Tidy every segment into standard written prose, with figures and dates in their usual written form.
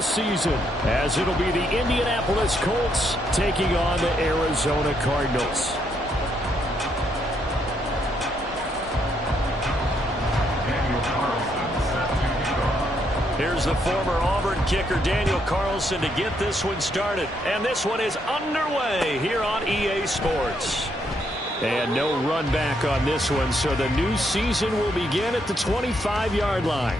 postseason, as it'll be the Indianapolis Colts taking on the Arizona Cardinals. Here's the former Auburn kicker Daniel Carlson to get this one started. And this one is underway here on EA Sports. And no run back on this one, so the new season will begin at the 25-yard line.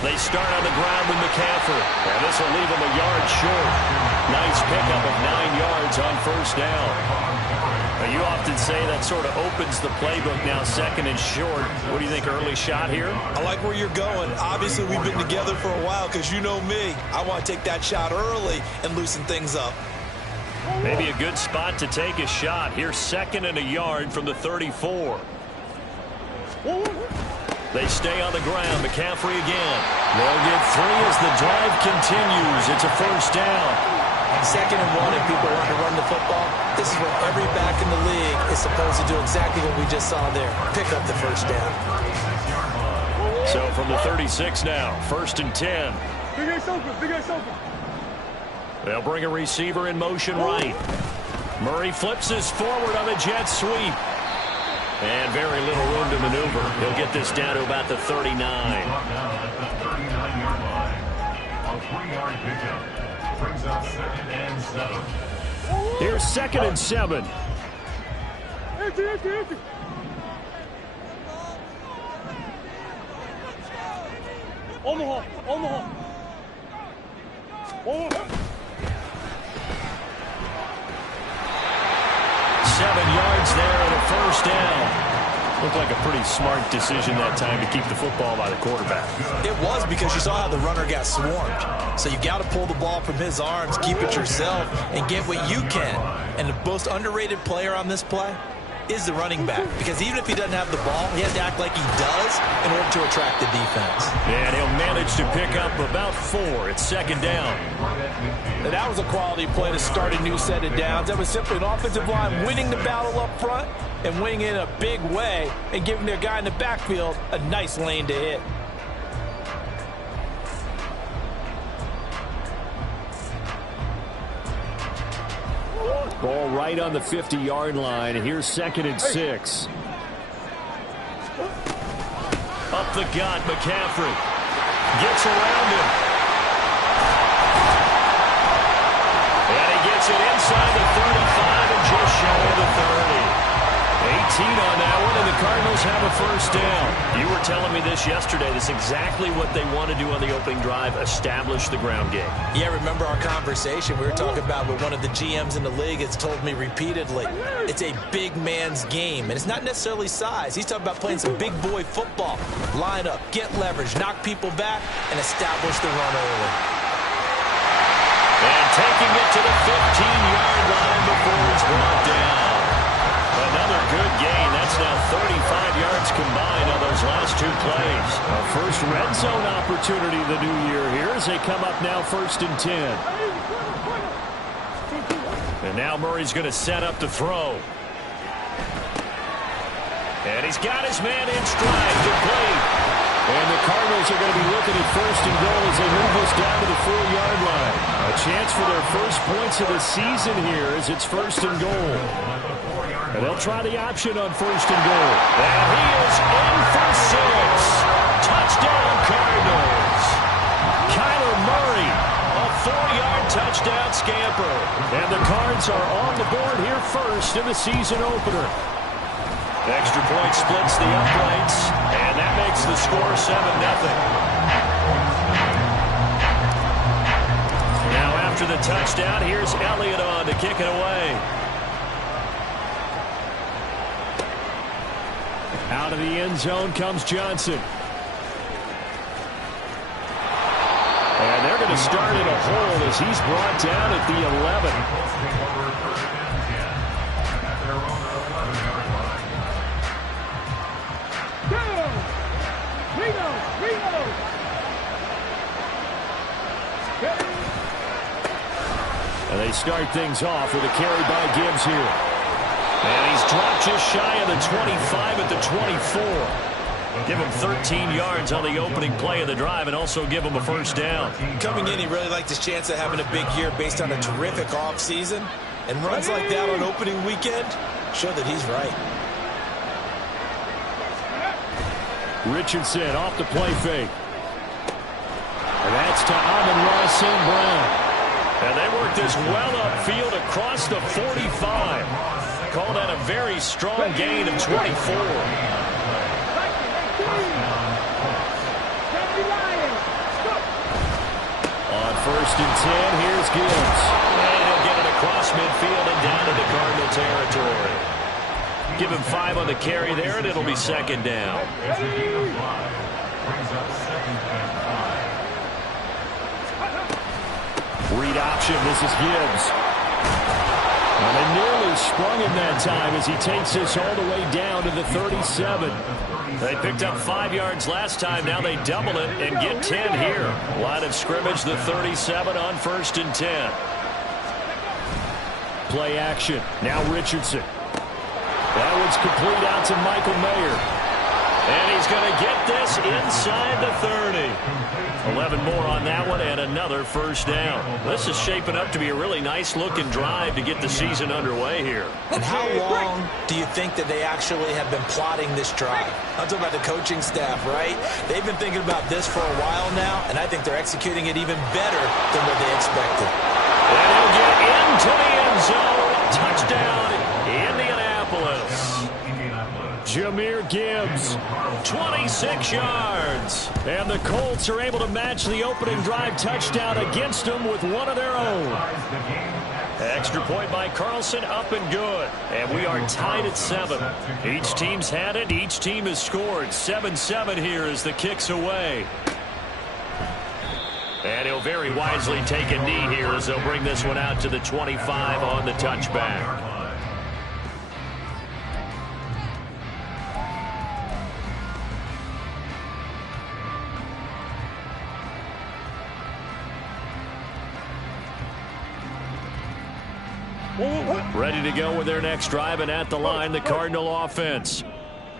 They start on the ground with McCaffrey, and this will leave him a yard short. Nice pickup of 9 yards on first down. Now, you often say that sort of opens the playbook now, second and short. What do you think, early shot here? I like where you're going. Obviously, we've been together for a while because you know me. I want to take that shot early and loosen things up. Maybe a good spot to take a shot. Here's second and a yard from the 34. They stay on the ground. McCaffrey again. They'll get 3 as the drive continues. It's a first down. Second and 1, and people want to run the football. This is what every back in the league is supposed to do, exactly what we just saw there. Pick up the first down. So from the 36 now, first and 10. Big ass open, big ass open. They'll bring a receiver in motion right. Murray flips this forward on a jet sweep. And very little room to maneuver. He'll get this down to about the 39. Here's second and 7. Omaha, Omaha. 7 yards there and a first down. Looked like a pretty smart decision that time to keep the football by the quarterback. It was, because you saw how the runner got swarmed. So you got to pull the ball from his arms, keep it yourself, and get what you can. And the most underrated player on this play is the running back. Because even if he doesn't have the ball, he has to act like he does in order to attract the defense. And he'll manage to pick up about 4. It's second down. And that was a quality play to start a new set of downs. That was simply an offensive line winning the battle up front and winning it in a big way and giving their guy in the backfield a nice lane to hit. Ball right on the 50-yard line. Here's second and 6. Up the gut, McCaffrey gets around him. And he gets it inside the 35 and just shy of the 30. 18 on that one, and the Cardinals have a first down. You were telling me this yesterday. This is exactly what they want to do on the opening drive, establish the ground game. Yeah, remember our conversation? We were talking about what one of the GMs in the league has told me repeatedly. It's a big man's game, and it's not necessarily size. He's talking about playing some big boy football. Line up, get leverage, knock people back, and establish the run early. And taking it to the 15-yard line before it's brought down. Another good gain. That's now 35 yards combined on those last 2 plays. A first red zone opportunity the new year here as they come up now first and 10. And now Murray's going to set up to throw. And he's got his man in stride, complete. And the Cardinals are going to be looking at first and goal as they move this down to the 4-yard line. A chance for their first points of the season here as it's first and goal. And they'll try the option on first and goal. And he is in for 6. Touchdown, Cardinals. Kyler Murray, a 4-yard touchdown scamper. And the Cards are on the board here first in the season opener. Extra point splits the uprights, and that makes the score 7-0. Now after the touchdown, here's Elliott on to kick it away. Out of the end zone comes Johnson. started a hold as he's brought down at the 11. And they start things off with a carry by Gibbs here. And he's dropped just shy of the 25 at the 24. Give him 13 yards on the opening play of the drive and also give him a first down. Coming in, he really liked his chance of having a big year based on a terrific offseason. And runs like that on opening weekend show that he's right. Richardson off the play fake. And that's to Amon-Ra St. Brown. And they work this well upfield across the 45. Call that a very strong gain of 24. On 1st and 10, here's Gibbs. And he'll get it across midfield and down into Cardinal territory. Give him 5 on the carry there, and it'll be 2nd down. Read option, this is Gibbs. And they nearly sprung him that time as he takes this all the way down to the 37. They picked up 5 yards last time. Now they double it and get 10 here. Line of scrimmage, the 37 on 1st and 10. Play action. Now Richardson. That one's complete out to Michael Mayer. And he's going to get this inside the 30. 11 more on that one and another first down. This is shaping up to be a really nice-looking drive to get the season underway here. And how long do you think that they actually have been plotting this drive? I'm talking about the coaching staff, right? They've been thinking about this for a while now, and I think they're executing it even better than what they expected. And he'll get into the end zone. Touchdown, Indianapolis. Jahmyr Gibbs, 26 yards. And the Colts are able to match the opening drive touchdown against them with one of their own. Extra point by Carlson, up and good. And we are tied at 7. Each team's had it. Each team has scored. 7-7 here as the kick's away. And he'll very wisely take a knee here as they'll bring this one out to the 25 on the touchback. Ready to go with their next drive, and at the line, the Cardinal offense.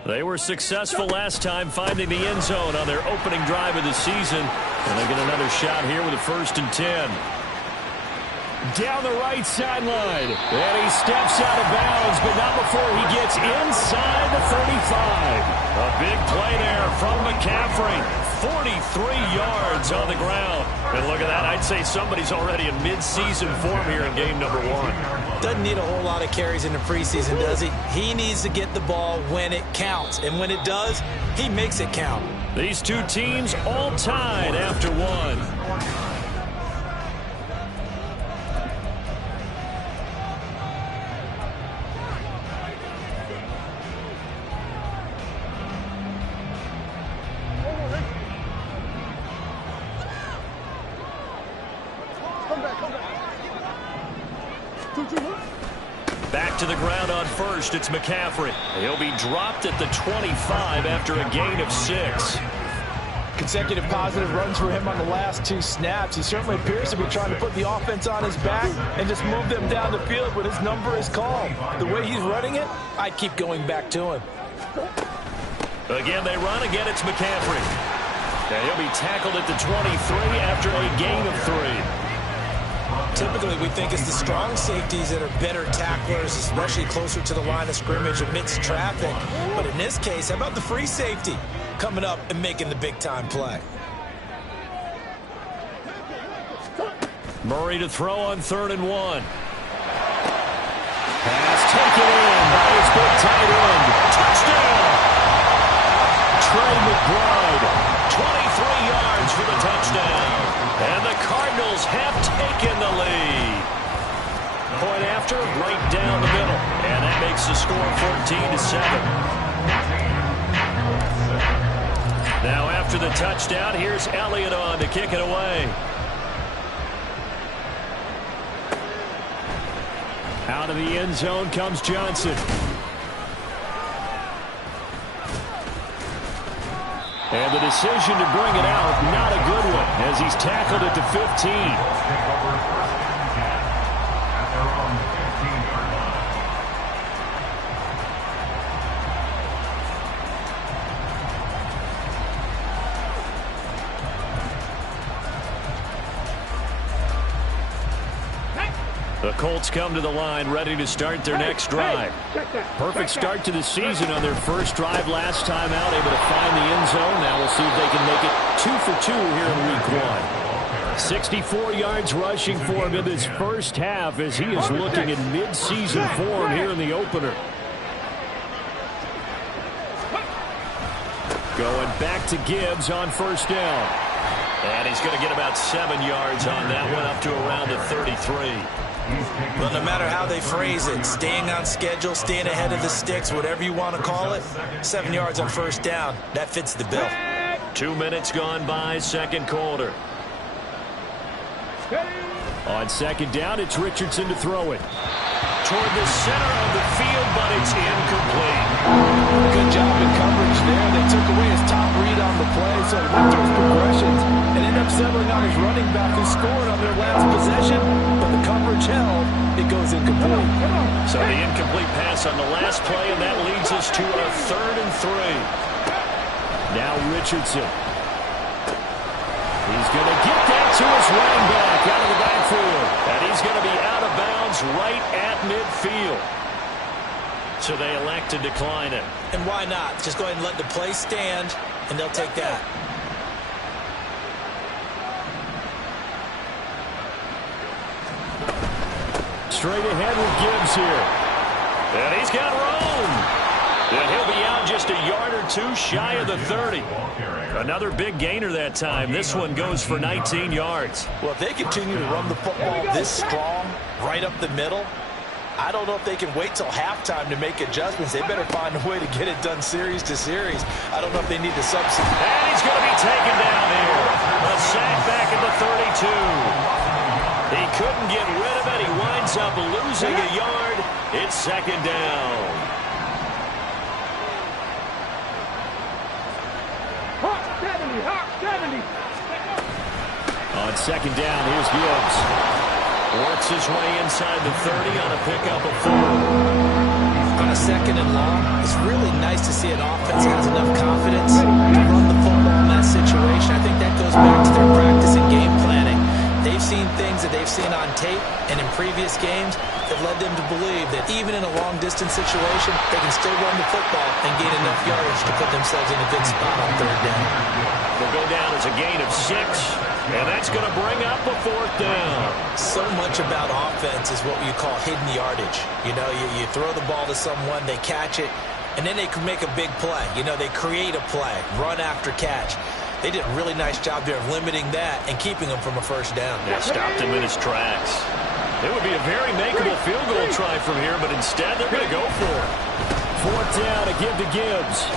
They were successful last time finding the end zone on their opening drive of the season. And they get another shot here with a 1st and 10. Down the right sideline. And he steps out of bounds, but not before he gets inside the 35. A big play there from McCaffrey. 43 yards on the ground. And look at that. I'd say somebody's already in mid-season form here in game number 1. Doesn't need a whole lot of carries in the preseason, does he? He needs to get the ball when it counts. And when it does, he makes it count. These two teams all tied after 1. Back to the ground on 1st, it's McCaffrey. He'll be dropped at the 25 after a gain of 6. Consecutive positive runs for him on the last 2 snaps. He certainly appears to be trying to put the offense on his back and just move them down the field when his number is called. The way he's running it, I keep going back to him. Again, they run. Again, it's McCaffrey. And he'll be tackled at the 23 after a gain of 3. Typically, we think it's the strong safeties that are better tacklers, especially closer to the line of scrimmage amidst traffic. But in this case, how about the free safety coming up and making the big-time play? Murray to throw on 3rd and 1. Pass taken in by his big tight end. Touchdown! Trey McBride, 23 yards for the touchdown. And the Cardinals have taken the lead. Point after, right down the middle. And that makes the score 14-7. Now after the touchdown, here's Elliott on to kick it away. Out of the end zone comes Johnson. And the decision to bring it out, not a good one, as he's tackled at the 15. The Colts come to the line ready to start their next drive. Perfect start to the season on their first drive last time out, able to find the end zone. Now we'll see if they can make it 2 for 2 here in week 1. 64 yards rushing for him in this first half as he is looking in mid-season form here in the opener. Going back to Gibbs on first down. And he's going to get about 7 yards on that one, up to around the 33. Well, no matter how they phrase it, staying on schedule, staying ahead of the sticks, whatever you want to call it, 7 yards on first down, that fits the bill. 2 minutes gone by, second quarter. On second down, it's Richardson to throw it. Toward the center of the field, but it's incomplete. Good job in coverage there. They took away his top read on the play, so he went through his progressions and ended up settling on his running back who scored on their last possession, but the coverage held. It goes incomplete. So the incomplete pass on the last play, and that leads us to a 3rd and 3. Now Richardson. He's going to get that to his running back out of the backfield. And he's going to be out of bounds right at midfield. So they elect to decline it. And why not? Just go ahead and let the play stand, and they'll take that. Straight ahead with Gibbs here. And he's got room. And he'll be out just a yard or 2 shy of the 30. Another big gainer that time. This one goes for 19 yards. Well, if they continue to run the football this strong, right up the middle, I don't know if they can wait till halftime to make adjustments. They better find a way to get it done series to series. I don't know if they need to substitute. And he's going to be taken down here. A sack back at the 32. He couldn't get rid of it. He winds up losing a yard. It's second down. On second down, here's Gibbs. Works his way inside the 30 on a pickup of 4. On a 2nd and long, it's really nice to see an offense that has enough confidence to run the football in that situation. I think that goes back to their practice and game planning. They've seen things that they've seen on tape and in previous games that led them to believe that even in a long-distance situation, they can still run the football and gain enough yardage to put themselves in a good spot on 3rd down. They'll go down as a gain of 6, and that's going to bring up a 4th down. So much about offense is what you call hidden yardage. You know, you throw the ball to someone, they catch it, and then they can make a big play. You know, they create a play, run after catch. They did a really nice job there of limiting that and keeping him from a first down. They stopped him in his tracks. It would be a very makeable field goal try from here, but instead they're going to go for it. 4th down to give to Gibbs.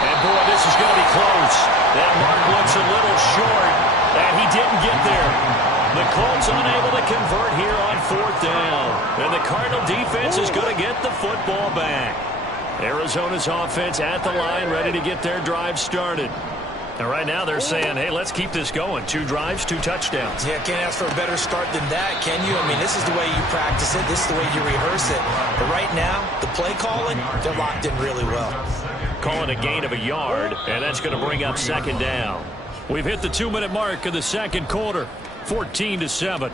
And boy, this is going to be close. That mark looks a little short, and he didn't get there. The Colts unable to convert here on 4th down. And the Cardinal defense is going to get the football back. Arizona's offense at the line, ready to get their drive started. And right now they're saying, hey, let's keep this going. 2 drives, 2 touchdowns. Yeah, can't ask for a better start than that, can you? I mean, this is the way you practice it. This is the way you rehearse it. But right now, the play calling, they're locked in really well. Calling a gain of a yard, and that's going to bring up second down. We've hit the 2-minute mark of the second quarter. 14-7.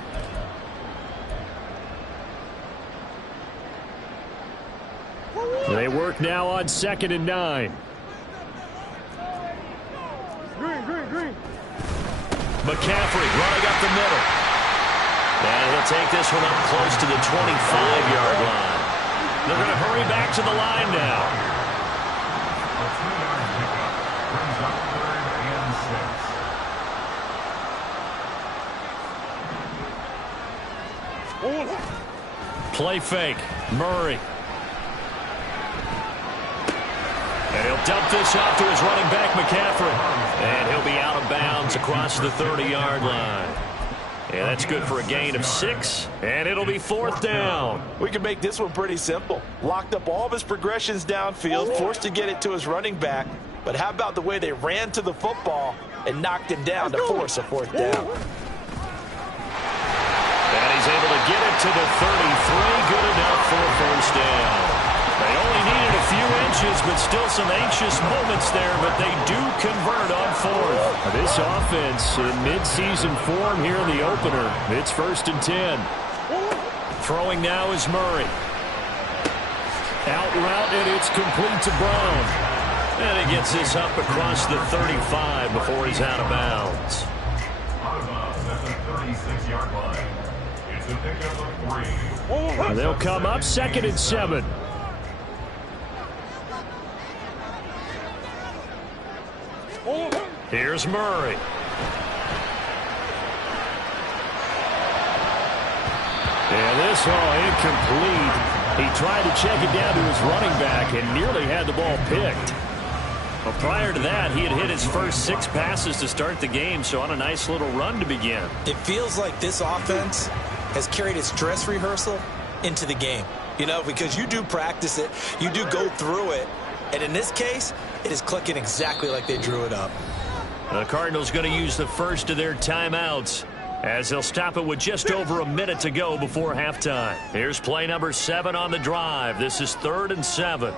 They work now on 2nd and 9. Green. McCaffrey running up the middle. And he'll take this one up close to the 25-yard line. They're going to hurry back to the line now. Play fake. Murray. And he'll dump this off to his running back, McCaffrey. And he'll be out of bounds across the 30-yard line. And that's good for a gain of 6, and it'll be 4th down. We can make this one pretty simple. Locked up all of his progressions downfield, forced to get it to his running back. But how about the way they ran to the football and knocked him down to force a 4th down? And he's able to get it to the 33, good enough for a 1st down. They only needed a few inches, but still some anxious moments there, but they do convert on 4th. This offense in mid-season form here in the opener. It's 1st and 10. Throwing now is Murray. Out route, and it's complete to Brown. And he gets this up across the 35 before he's out of bounds. They'll come up 2nd and 7. Here's Murray. And this incomplete. He tried to check it down to his running back and nearly had the ball picked. Well, prior to that, he had hit his first 6 passes to start the game, so on a nice little run to begin. It feels like this offense has carried its dress rehearsal into the game. You know, because you do practice it, you do go through it, and in this case, it is clicking exactly like they drew it up. The Cardinals going to use the first of their timeouts as they'll stop it with just over a minute to go before halftime. Here's play number 7 on the drive. This is 3rd and 7.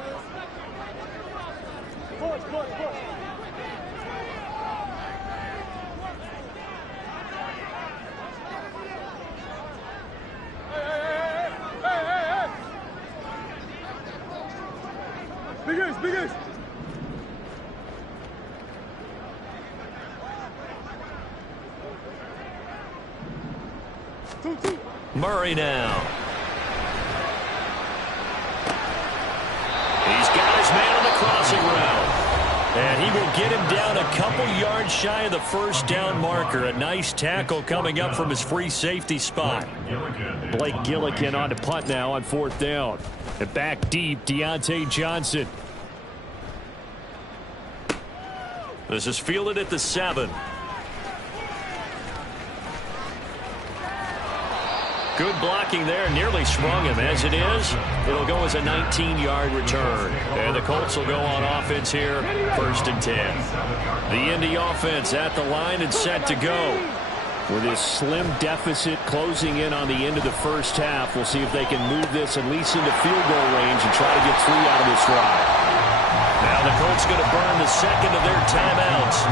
Big ace. Murray now. He's got his man on the crossing route. And he will get him down a couple yards shy of the 1st down marker. A nice tackle coming up from his free safety spot. Blake Gillikin on to punt now on 4th down. And back deep, Deontay Johnson. This is fielded at the 7. Good blocking there, nearly sprung him. As it is, it'll go as a 19-yard return. And the Colts will go on offense here, 1st and 10. The Indy offense at the line and set to go. With this slim deficit closing in on the end of the 1st half, we'll see if they can move this at least into field goal range and try to get 3 out of this drive. Now the Colts going to burn the 2nd of their timeouts,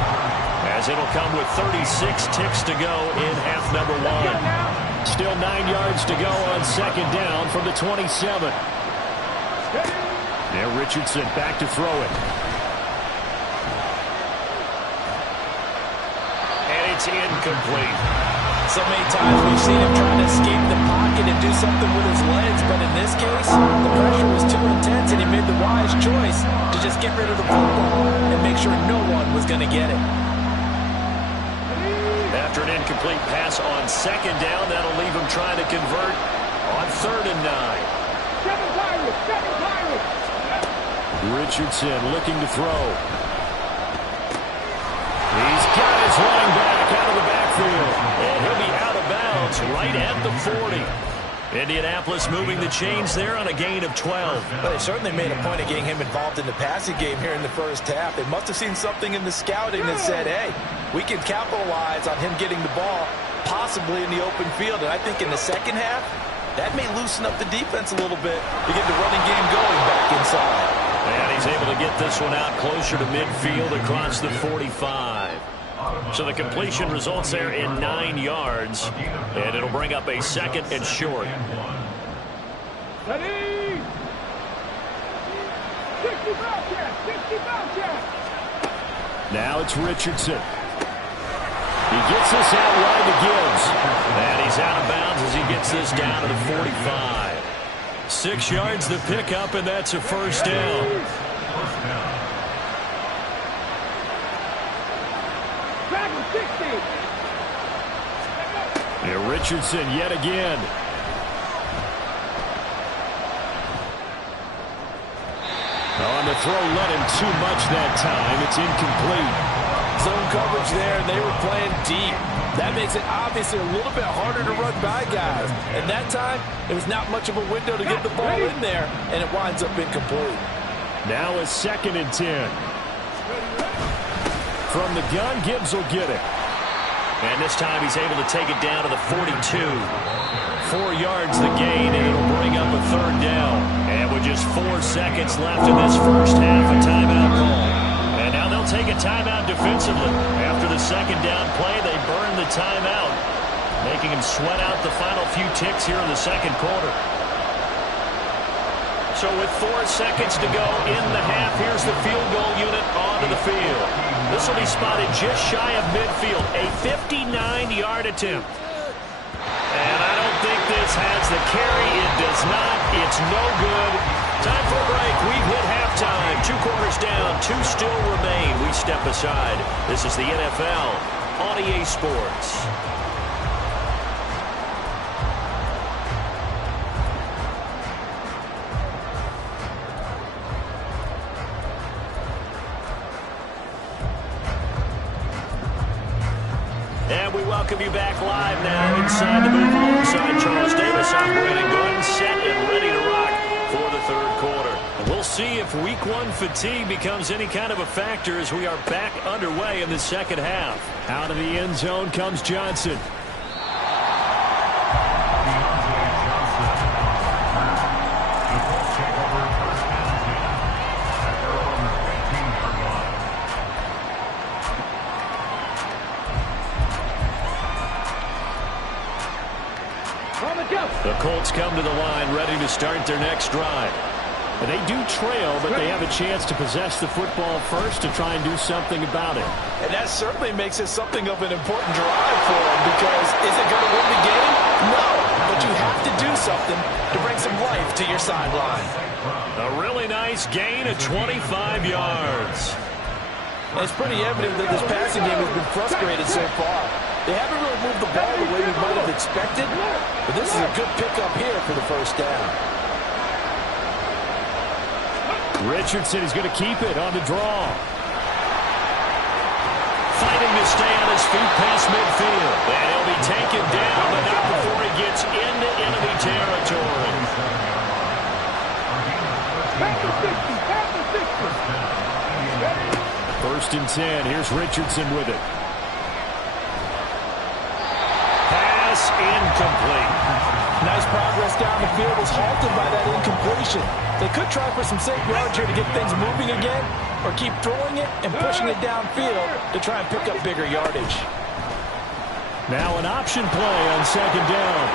as it'll come with 36 ticks to go in half number 1. Still 9 yards to go on 2nd down from the 27. Now Richardson back to throw it. And it's incomplete. So many times we've seen him trying to escape the pocket and do something with his legs, but in this case, the pressure was too intense and he made the wise choice to just get rid of the football and make sure no one was going to get it. After an incomplete pass on 2nd down, that'll leave him trying to convert on 3rd and 9. Richardson looking to throw. He's got his running back out of the backfield. And he'll be out of bounds right at the 40. Indianapolis moving the chains there on a gain of 12. Well, they certainly made a point of getting him involved in the passing game here in the 1st half. They must have seen something in the scouting that said, hey, we can capitalize on him getting the ball possibly in the open field. And I think in the 2nd half, that may loosen up the defense a little bit to get the running game going back inside. And he's able to get this one out closer to midfield across the 45. So the completion results there in 9 yards, and it'll bring up a 2nd and short. Now it's Richardson. He gets this out wide to Gibbs. And he's out of bounds as he gets this down to the 45. 6 yards the pickup, and that's a 1st down. And Richardson yet again. On the throw, let him too much that time. It's incomplete. zone coverage there, and they were playing deep. That makes it obviously a little bit harder to run by guys. And that time, it was not much of a window to get the ball in there, and it winds up incomplete. Now a 2nd and 10. From the gun, Gibbs will get it. And this time he's able to take it down to the 42. 4 yards the gain, and it'll bring up a 3rd down. And with just 4 seconds left in this first half, a timeout call. And now they'll take a timeout defensively. After the 2nd down play, they burn the timeout, making him sweat out the final few ticks here in the 2nd quarter. So with 4 seconds to go in the half, here's the field goal unit onto the field. This will be spotted just shy of midfield, a 59-yard attempt. And I don't think this has the carry. It does not. It's no good. Time for a break. We've hit halftime. 2 quarters down. 2 still remain. We step aside. This is the NFL on EA Sports. And we welcome you back live now inside the booth alongside Charles Davis. I'm Brandon Gordon, set and ready to rock for the 3rd quarter. And we'll see if Week 1 fatigue becomes any kind of a factor as we are back underway in the 2nd half. Out of the end zone comes Johnson. The Colts come to the line ready to start their next drive. They do trail, but they have a chance to possess the football first to try and do something about it. And that certainly makes it something of an important drive for them, because is it going to win the game? No, but you have to do something to bring some life to your sideline. A really nice gain of 25 yards. And it's pretty evident that this passing game has been frustrated so far. They haven't really moved the ball the way we might have expected, but this is a good pickup here for the 1st down. Richardson is going to keep it on the draw. Fighting to stay on his feet past midfield. And he'll be taken down, but not before he gets into enemy territory. First and 10. Here's Richardson with it. Pass incomplete. Nice progress down the field was halted by that incompletion. They could try for some safe yards here to get things moving again, or keep throwing it and pushing it downfield to try and pick up bigger yardage. Now an option play on 2nd down.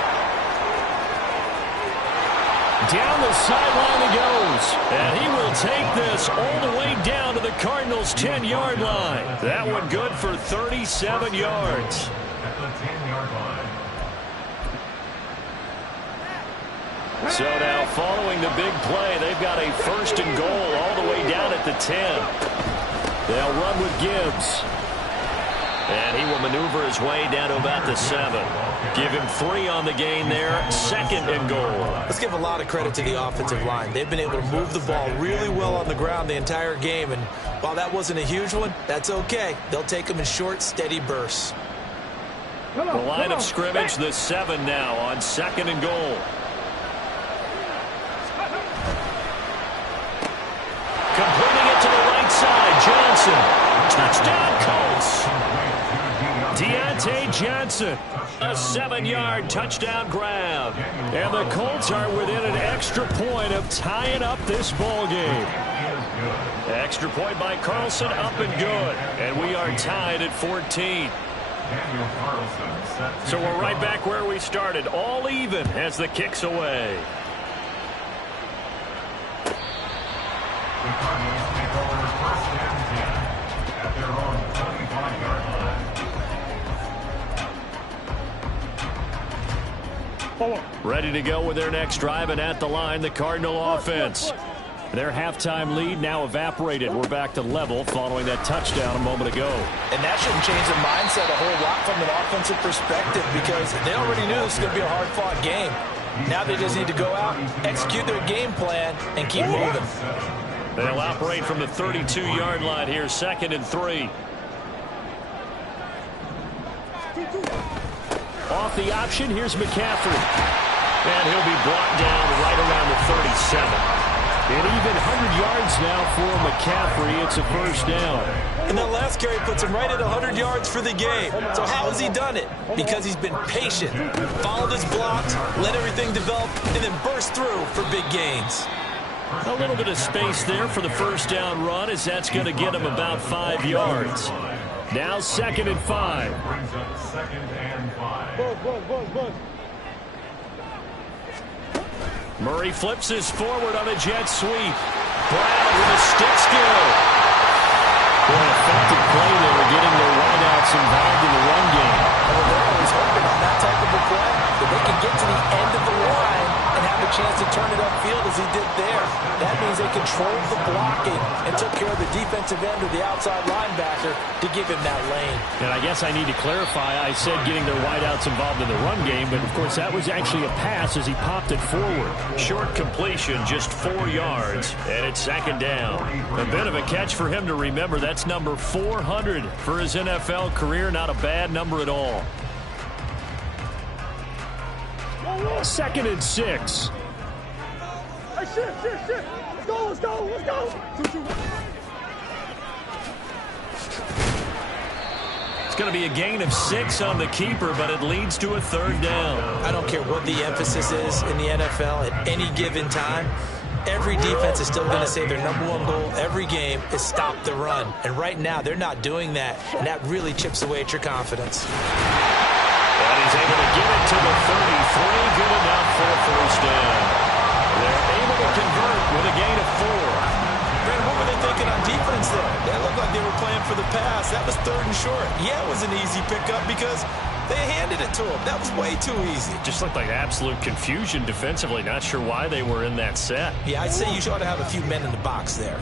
Down the sideline he goes. And he will take this all the way down to the Cardinals' 10-yard line. That one good for 37 yards. So now following the big play, they've got a 1st and goal all the way down at the 10. They'll run with Gibbs. And he will maneuver his way down to about the 7. Give him 3 on the gain there. 2nd and goal. Let's give a lot of credit to the offensive line. They've been able to move the ball really well on the ground the entire game. And while that wasn't a huge one, that's okay. They'll take them in short, steady bursts. The line of scrimmage, the 7 now on 2nd and goal. Completing it to the right side, Johnson. Touchdown, Colts. Deontay Johnson. A 7-yard touchdown grab. And the Colts are within an extra point of tying up this ball game. Extra point by Carlson, up and good. And we are tied at 14. So we're right back where we started, all even as the kick's away. The Cardinals take over 1st and 10 at their own 25-yard line. Ready to go with their next drive, and at the line, the Cardinal offense. Their halftime lead now evaporated. We're back to level following that touchdown a moment ago. And that shouldn't change the mindset a whole lot from an offensive perspective, because they already knew this was going to be a hard-fought game. Now they just need to go out, execute their game plan, and keep moving. They'll operate from the 32-yard line here, 2nd and 3. Off the option, here's McCaffrey. And he'll be brought down right around the 37. An even 100 yards now for McCaffrey. It's a first down. And that last carry puts him right at 100 yards for the game. So how has he done it? Because he's been patient, followed his blocks, let everything develop, and then burst through for big gains. A little bit of space there for the first down run, as that's going to get him about 5 yards. Now 2nd and 5. Brings up 2nd and 5. Buzz. Murray flips his forward on a jet sweep. Brown with a stick skill. Boy, effective play there, getting their wideouts involved in the run game. Well, they're always hoping on that type of a play that they can get to the end of the line and have a chance to turn it upfield as he did there. That means they controlled the blocking and took care of the defensive end or the outside linebacker to give him that lane. And I guess I need to clarify, I said getting their wideouts involved in the run game, but of course that was actually a pass as he popped it forward. Short completion, just 4 yards, and it's 2nd down. A bit of a catch for him to remember. That's number 400 for his NFL career. Not a bad number at all. 2nd and 6. Hey, shit. Let's go. It's going to be a gain of 6 on the keeper, but it leads to a 3rd down. I don't care what the emphasis is in the NFL at any given time. Every defense is still going to say their #1 goal every game is stop the run. And right now, they're not doing that, and that really chips away at your confidence. And he's able to get it to the 33. Good enough for a first down. They're able to convert with a gain of 4. Brandon, what were they thinking on defense there? That looked like they were playing for the pass. That was 3rd and short. Yeah, it was an easy pickup because they handed it to him. That was way too easy. Just looked like absolute confusion defensively. Not sure why they were in that set. Yeah, I'd say you ought to have a few men in the box there.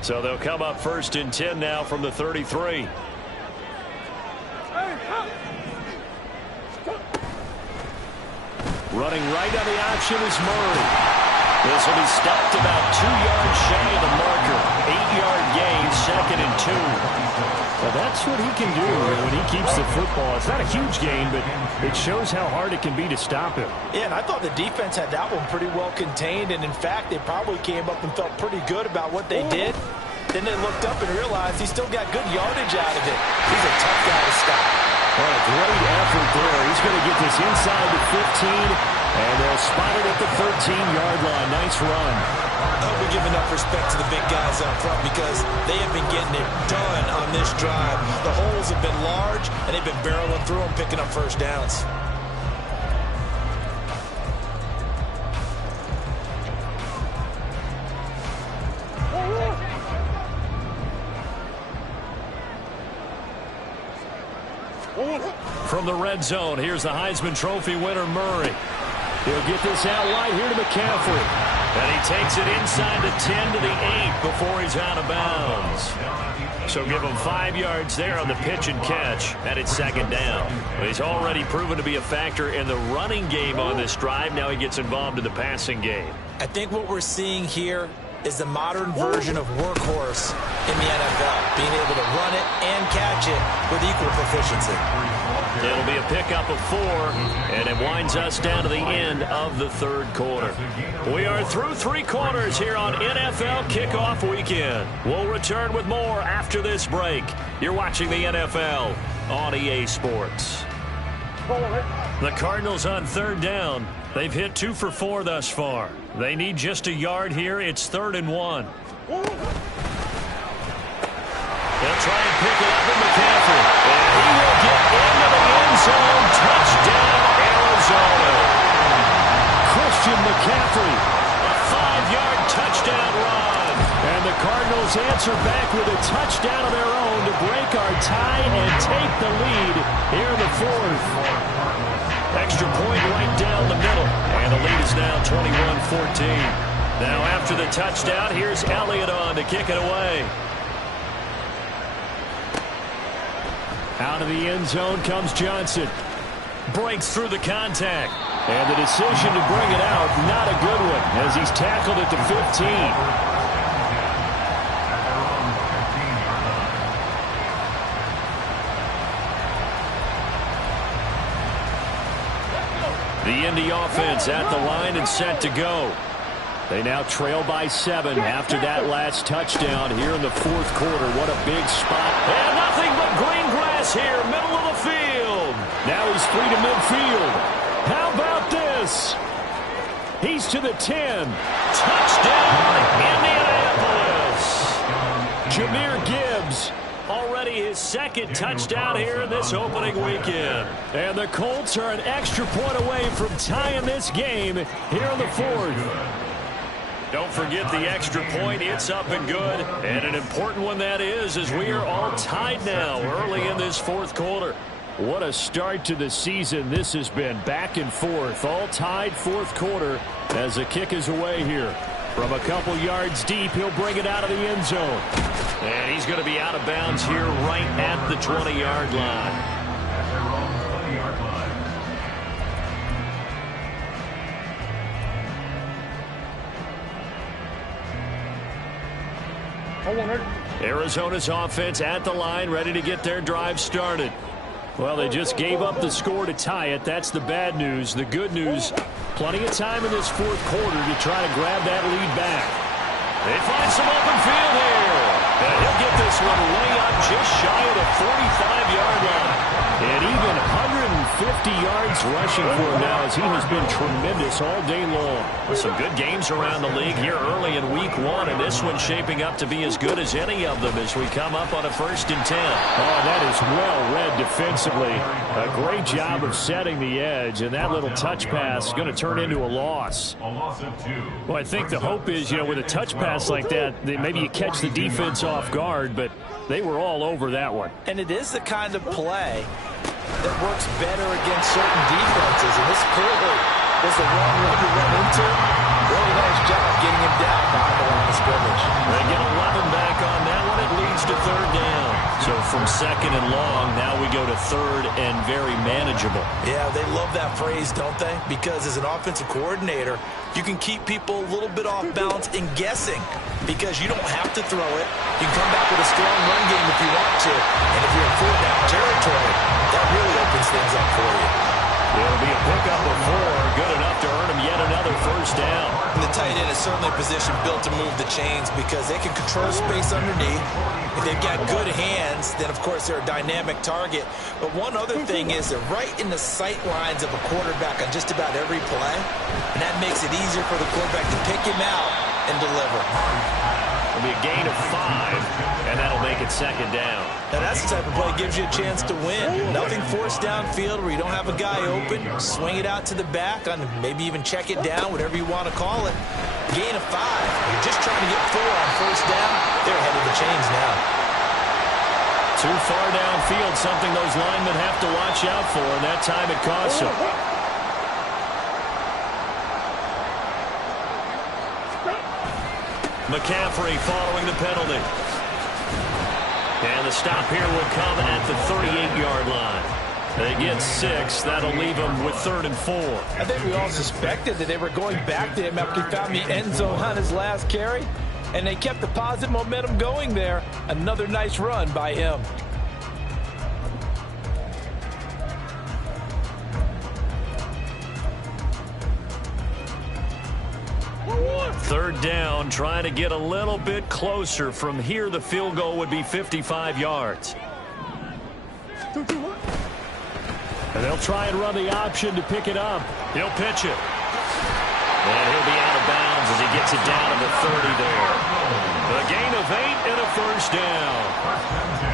So they'll come up 1st and 10 now from the 33. Running right on the option is Murray. This will be stopped about 2 yards shy of the marker. 8-yard gain, 2nd and 2. Well, that's what he can do when he keeps the football. It's not a huge gain, but it shows how hard it can be to stop him. Yeah, and I thought the defense had that one pretty well contained, and in fact, they probably came up and felt pretty good about what they did. Then they looked up and realized he still got good yardage out of it. He's a tough guy to stop. Well, a great effort there. He's going to get this inside the 15, and they'll spot it at the 13-yard line. Nice run. I hope we give enough respect to the big guys up front because they have been getting it done on this drive. The holes have been large, and they've been barreling through them, picking up first downs. From the red zone, here's the Heisman Trophy winner, Murray. He'll get this out wide here to McCaffrey. And he takes it inside the 10 to the 8 before he's out of bounds. So give him 5 yards there on the pitch and catch, and it's 2nd down. He's already proven to be a factor in the running game on this drive. Now he gets involved in the passing game. I think what we're seeing here is the modern version of workhorse in the NFL, being able to run it and catch it with equal proficiency. It'll be a pickup of 4, and it winds us down to the end of the 3rd quarter. We are through 3 quarters here on NFL Kickoff Weekend. We'll return with more after this break. You're watching the NFL on EA Sports. The Cardinals on 3rd down. They've hit 2 for 4 thus far. They need just a yard here. It's 3rd and 1. They'll try and pick it up with McCaffrey. And he will get into the end zone. Touchdown, Arizona. Christian McCaffrey, a 5-yard touchdown run. And the Cardinals answer back with a touchdown of their own to break our tie and take the lead here in the 4th. Extra point right down the middle. And the lead is now 21-14. Now after the touchdown, here's Elliott on to kick it away. Out of the end zone comes Johnson. Breaks through the contact. And the decision to bring it out, not a good one, as he's tackled at the 15. The Indy offense at the line and set to go. They now trail by 7 after that last touchdown here in the fourth quarter. What a big spot. And nothing but green grass here, middle of the field. Now he's free to midfield. How about this? He's to the 10. Touchdown, Indianapolis. Jahmyr Gibbs, already his second touchdown here in this opening weekend. And the Colts are an extra point away from tying this game here in the fourth. Don't forget the extra point. It's up and good. And an important one that is, as we are all tied now early in this fourth quarter. What a start to the season this has been. Back and forth, all tied fourth quarter as the kick is away here. From a couple yards deep, he'll bring it out of the end zone. And he's going to be out of bounds here right at the 20-yard line. Arizona's offense at the line, ready to get their drive started. Well, they just gave up the score to tie it. That's the bad news. The good news, plenty of time in this fourth quarter to try to grab that lead back. They find some open field here. And he'll get this one way up just shy of the 45-yard line. And even 150 yards rushing for him now as he has been tremendous all day long. Some good games around the league here early in week 1, and this one's shaping up to be as good as any of them as we come up on a 1st and 10. Oh, that is well read defensively. A great job of setting the edge, and that little touch pass is going to turn into a loss. Well, I think the hope is, with a touch pass like that maybe you catch the defense off guard, but they were all over that one. And it is the kind of play that works better against certain defenses, and this clearly was the wrong one to run into. Really nice job getting him down behind the line of scrimmage. They get 11 back on that one. It leads to 3rd down. So from 2nd and long, now we go to 3rd and very manageable. Yeah, they love that phrase, don't they? Because as an offensive coordinator, you can keep people a little bit off balance and guessing because you don't have to throw it. You can come back with a strong run game if you want to. And if you're in 4th down territory, that really opens things up for you. It'll be a pickup of 4, good enough to earn him yet another 1st down. And the tight end is certainly a position built to move the chains because they can control space underneath. If they've got good hands, then of course they're a dynamic target. But one other thing is they're right in the sight lines of a quarterback on just about every play. And that makes it easier for the quarterback to pick him out and deliver. It'll be a gain of 5, and that'll make it 2nd down. Now that's the type of play that gives you a chance to win. Nothing forced downfield where you don't have a guy open. Swing it out to the back, on maybe even check it down, whatever you want to call it. Gain of 5. You're just trying to get 4 on 1st down. They're ahead of the chains now. Too far downfield, something those linemen have to watch out for, and that time it costs them. McCaffrey following the penalty. And the stop here will come at the 38-yard line. They get 6. That'll leave them with 3rd and 4. I think we all suspected that they were going back to him after he found the end zone on his last carry. And they kept the positive momentum going there. Another nice run by him. 3rd down, trying to get a little bit closer. From here, the field goal would be 55 yards. And they'll try and run the option to pick it up. He'll pitch it. And he'll be out of bounds as he gets it down to the 30 there. A gain of 8 and a 1st down.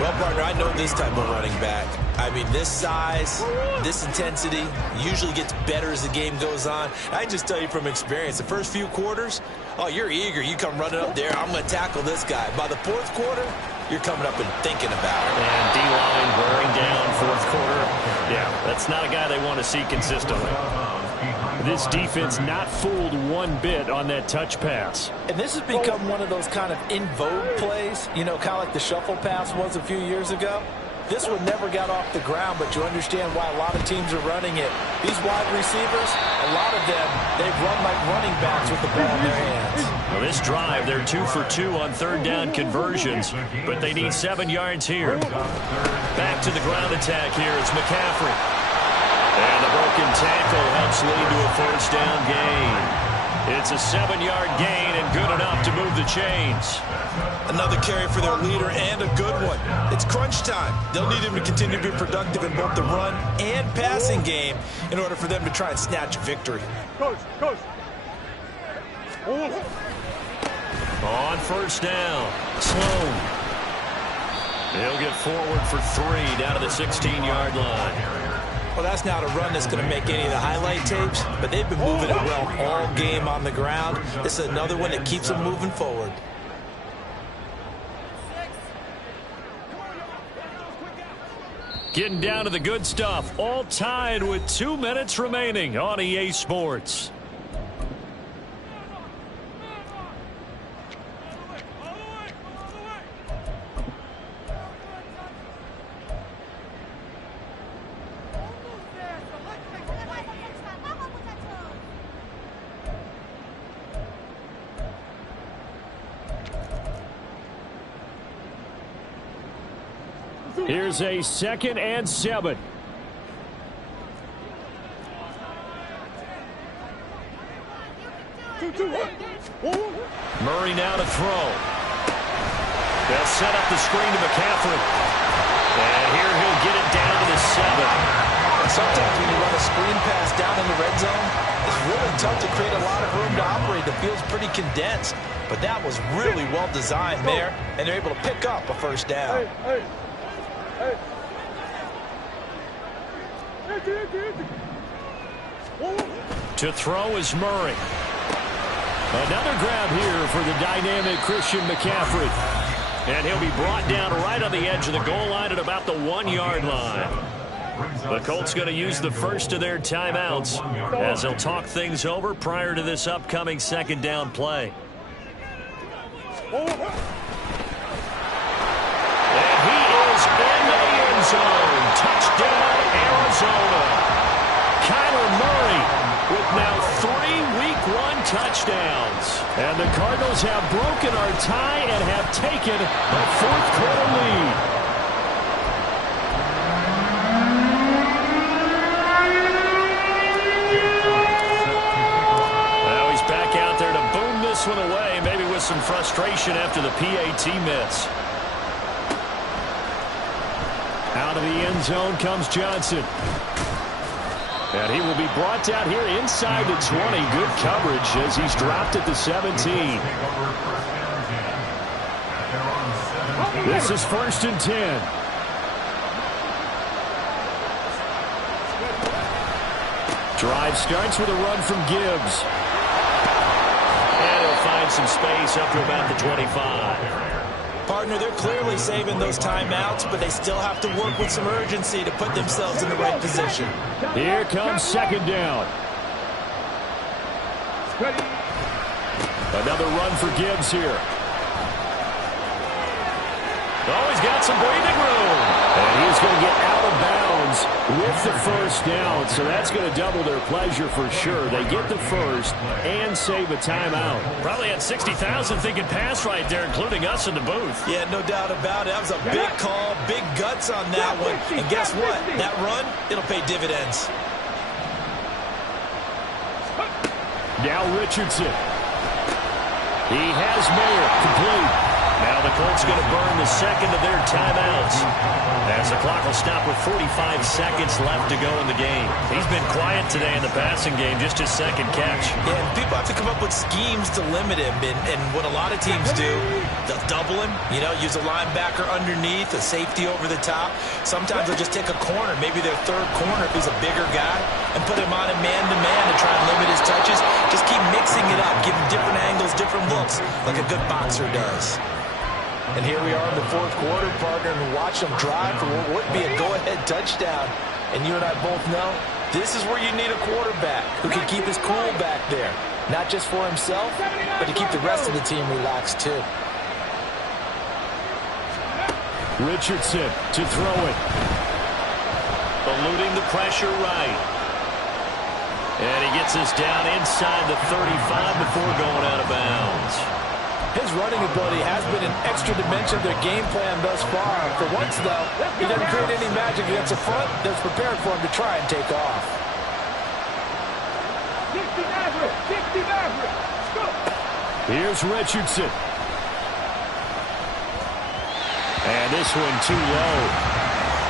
Well, partner, I know this type of running back. I mean, this size, this intensity usually gets better as the game goes on. I just tell you from experience, the first few quarters, oh, you're eager. You come running up there. I'm going to tackle this guy. By the 4th quarter, you're coming up and thinking about it. And D-line wearing down 4th quarter. Yeah, that's not a guy they want to see consistently. This defense not fooled one bit on that touch pass. And this has become one of those kind of in vogue plays, kind of like the shuffle pass was a few years ago. This one never got off the ground, but you understand why a lot of teams are running it. These wide receivers, a lot of them, they run like running backs with the ball in their hands. Well, this drive, they're 2 for 2 on 3rd down conversions, but they need 7 yards here. Back to the ground attack here. It's McCaffrey. And the broken tackle helps lead to a first down gain. It's a 7-yard gain and good enough to move the chains. Another carry for their leader and a good one. It's crunch time. They'll need him to continue to be productive in both the run and passing game in order for them to try and snatch a victory. Coach. On first down, Sloan. He'll get forward for 3 down to the 16-yard line. Well, that's not a run that's going to make any of the highlight tapes, but they've been moving it well all game on the ground. This is another one that keeps them moving forward. Getting down to the good stuff, all tied with 2 minutes remaining on EA Sports. Here's a 2nd and 7. Murray now to throw. They'll set up the screen to McCaffrey. And here he'll get it down to the 7. Sometimes when you run a screen pass down in the red zone, it's really tough to create a lot of room to operate. The field's pretty condensed. But that was really well designed there, and they're able to pick up a first down. Hey. To throw is Murray. Another grab here for the dynamic Christian McCaffrey. And he'll be brought down right on the edge of the goal line at about the 1-yard line. The Colts going to use the first of their timeouts as they'll talk things over prior to this upcoming 2nd down play. And he is in the end zone. Touchdown, Arizona. Kyler Murray with now 3 Week 1 touchdowns. And the Cardinals have broken our tie and have taken a 4th-quarter lead. Now he's back out there to boom this one away, maybe with some frustration after the PAT miss. Out of the end zone comes Johnson. And he will be brought down here inside the 20. Good coverage as he's dropped at the 17. This is 1st and 10. Drive starts with a run from Gibbs. And he'll find some space up to about the 25. Partner, they're clearly saving those timeouts, but they still have to work with some urgency to put themselves in the right position. Here comes 2nd down. Another run for Gibbs here. Oh, he's got some breathing room. And he's going to get out of bounds with the first down. So that's going to double their pleasure for sure. They get the first and save a timeout. Probably had 60,000 thinking pass right there, including us in the booth. Yeah, no doubt about it. That was a big call, big guts on that one. And guess what? That run, it'll pay dividends. Now Richardson. He has Mayer complete. Now the Colts going to burn the 2nd of their timeouts as the clock will stop with 45 seconds left to go in the game. He's been quiet today in the passing game, just his 2nd catch. Yeah, and people have to come up with schemes to limit him, and what a lot of teams do, they'll double him, use a linebacker underneath, a safety over the top. Sometimes they'll just take a corner, maybe their 3rd corner if he's a bigger guy, and put him on a man-to-man to try and limit his touches. Just keep mixing it up, give him different angles, different looks, like a good boxer does. And here we are in the 4th quarter, partner, and watch them drive for what would be a go-ahead touchdown. And you and I both know this is where you need a quarterback who can keep his cool back there. Not just for himself, but to keep the rest of the team relaxed too. Richardson to throw it. Eluding the pressure right. And he gets us down inside the 35 before going out of bounds. His running ability has been an extra dimension of their game plan thus far. For once, though, he doesn't create any magic against the front that's prepared for him to try and take off. 60 Maverick! 60 Maverick! Go! Here's Richardson. And this one too low.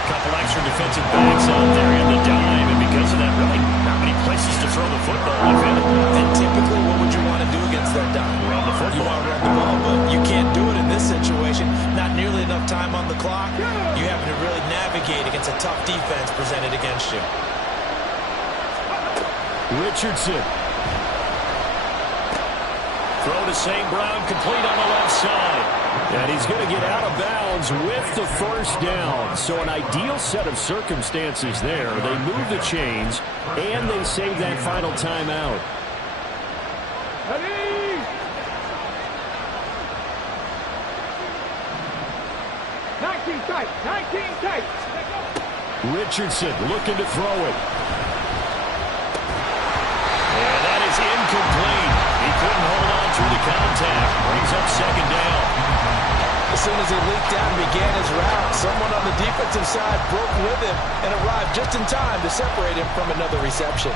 Couple extra defensive backs out there in the dime, and because of that, really not many places to throw the football. And typically, what would you want to do against that dime? Run the football. You want to run the ball, but you can't do it in this situation. Not nearly enough time on the clock. You having to really navigate against a tough defense presented against you. Richardson. Throw to St. Brown, complete on the left side. And he's going to get out of bounds with the first down. So an ideal set of circumstances there. They move the chains, and they save that final timeout. Ready! 19 tight! 19 tight! Richardson looking to throw it. And that is incomplete. He couldn't hold on through the contact. Brings up second down. As soon as he leaked out and began his route, someone on the defensive side broke with him and arrived just in time to separate him from another reception.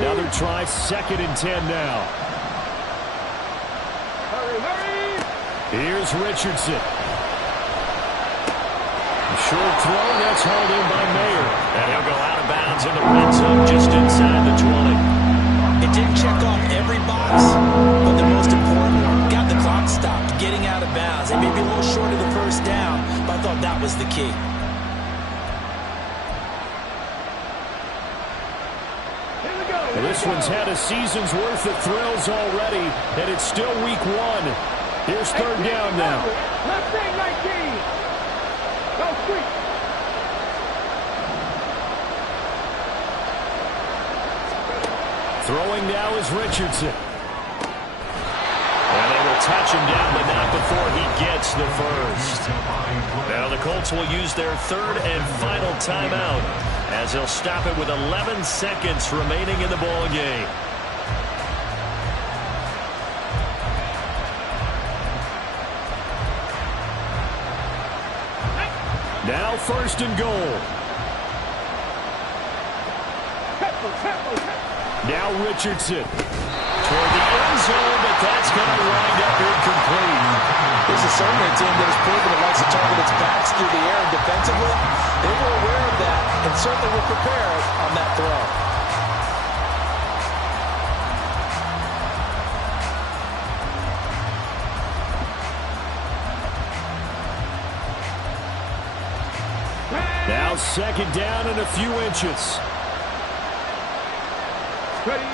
Another try, 2nd and 10 now. Hurry, hurry! Here's Richardson. Short throw, that's hauled in by Mayer. And he'll go out of bounds in the red zone just inside the 20. It didn't check off every box, but the most important one, got the clock stopped, getting out of bounds. It may be a little short of the first down, but I thought that was the key. Here we go! Well, this one's had a season's worth of thrills already, and it's still week 1. Here's 3rd down now. Left thing, 19! Go quick! Throwing now is Richardson. And they will touch him down, but not before he gets the first. Now the Colts will use their 3rd and final timeout as they'll stop it with 11 seconds remaining in the ball game. Now 1st and goal. Now Richardson. Toward the end zone, but that's going to wind up incomplete. This is certainly a team that has proven it likes to target its backs through the air and defensively. They were aware of that and certainly were prepared on that throw. Now 2nd down and a few inches. Ready?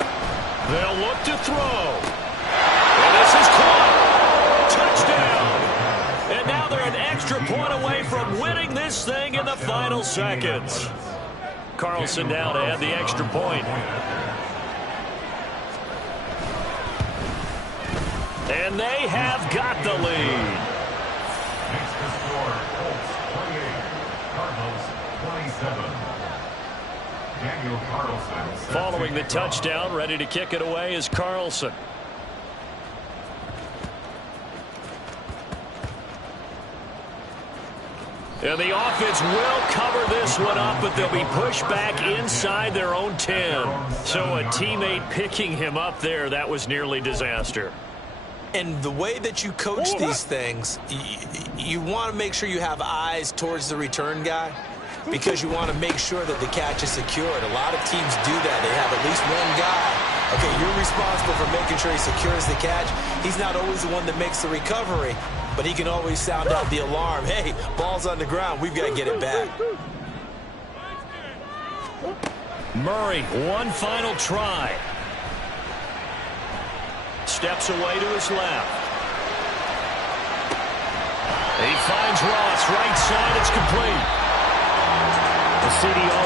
They'll look to throw. And this is caught. Touchdown. And now they're an extra point away from winning this thing in the final seconds. Carlson now to add the extra point. And they have got the lead. Makes the score Colts 28, Cardinals 27. Daniel Carlson. Following the touchdown, ready to kick it away is Carlson. And the offense will cover this one up, but they'll be pushed back inside their own 10. So a teammate picking him up there, that was nearly disaster. And the way that you coach these things, you want to make sure you have eyes towards the return guy because you want to make sure that the catch is secured. A lot of teams do that. They have at least one guy. Okay, you're responsible for making sure he secures the catch. He's not always the one that makes the recovery, but he can always sound out the alarm. Hey, ball's on the ground. We've got to get it back. Murray, one final try. Steps away to his left. He finds Ross, right side, it's complete. The CDO